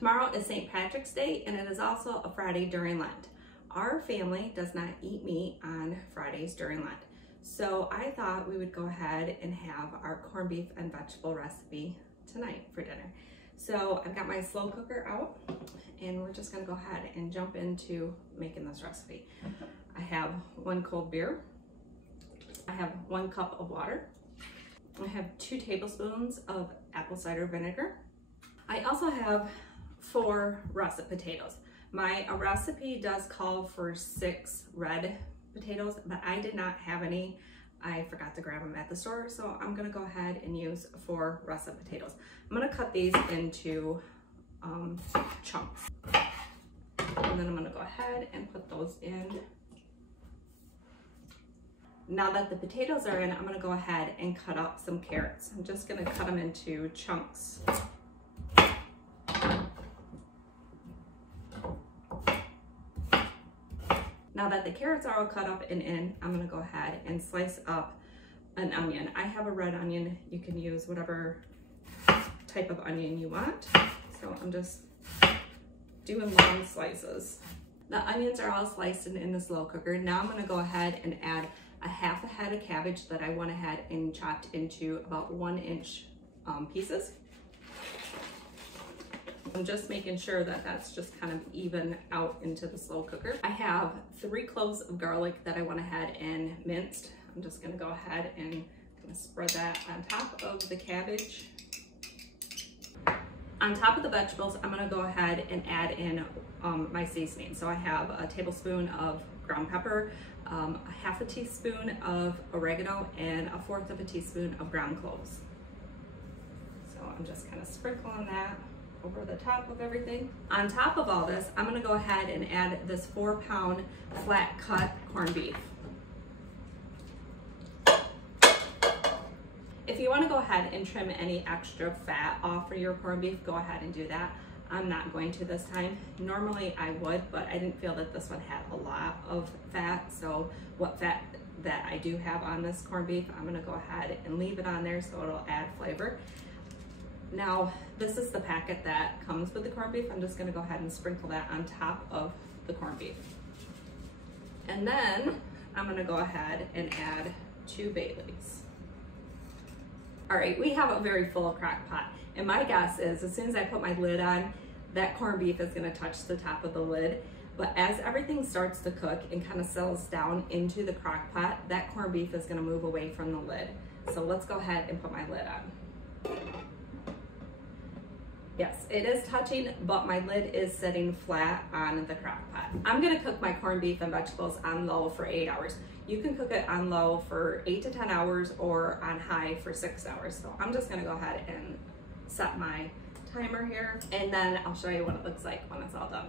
Tomorrow is Saint Partick's Day, and it is also a Friday during Lent. Our family does not eat meat on Fridays during Lent. So I thought we would go ahead and have our corned beef and vegetable recipe tonight for dinner. So I've got my slow cooker out, and we're just gonna go ahead and jump into making this recipe. I have 1 cold beer. I have 1 cup of water. I have 2 tablespoons of apple cider vinegar. I also have 4 russet potatoes. My recipe does call for 6 red potatoes, but I did not have any. I forgot to grab them at the store, so I'm gonna go ahead and use 4 russet potatoes. I'm gonna cut these into chunks. And then I'm gonna go ahead and put those in. Now that the potatoes are in, I'm gonna go ahead and cut up some carrots. I'm just gonna cut them into chunks. Now that the carrots are all cut up and in, I'm gonna go ahead and slice up an onion. I have a red onion. You can use whatever type of onion you want. So I'm just doing long slices. The onions are all sliced in the slow cooker. Now I'm gonna go ahead and add a half a head of cabbage that I went ahead and chopped into about 1-inch pieces. I'm just making sure that that's just kind of even out into the slow cooker. I have 3 cloves of garlic that I went ahead and minced. I'm just gonna go ahead and kind of spread that on top of the cabbage. On top of the vegetables, I'm gonna go ahead and add in my seasoning. So I have a tablespoon of ground pepper, a half a teaspoon of oregano, and a 1/4 of a teaspoon of ground cloves. So I'm just kind of sprinkling that over the top of everything. On top of all this, I'm gonna go ahead and add this 4-pound flat cut corned beef. If you wanna go ahead and trim any extra fat off for your corned beef, go ahead and do that. I'm not going to this time. Normally I would, but I didn't feel that this one had a lot of fat, so what fat that I do have on this corned beef, I'm gonna go ahead and leave it on there so it'll add flavor. Now, this is the packet that comes with the corned beef. I'm just gonna go ahead and sprinkle that on top of the corned beef. And then I'm gonna go ahead and add 2 bay leaves. All right, we have a very full crock pot. And my guess is as soon as I put my lid on, that corned beef is gonna touch the top of the lid. But as everything starts to cook and kind of settles down into the crock pot, that corned beef is gonna move away from the lid. So let's go ahead and put my lid on. Yes, it is touching, but my lid is sitting flat on the crock pot. I'm gonna cook my corned beef and vegetables on low for 8 hours. You can cook it on low for 8 to 10 hours or on high for 6 hours. So I'm just gonna go ahead and set my timer here, and then I'll show you what it looks like when it's all done.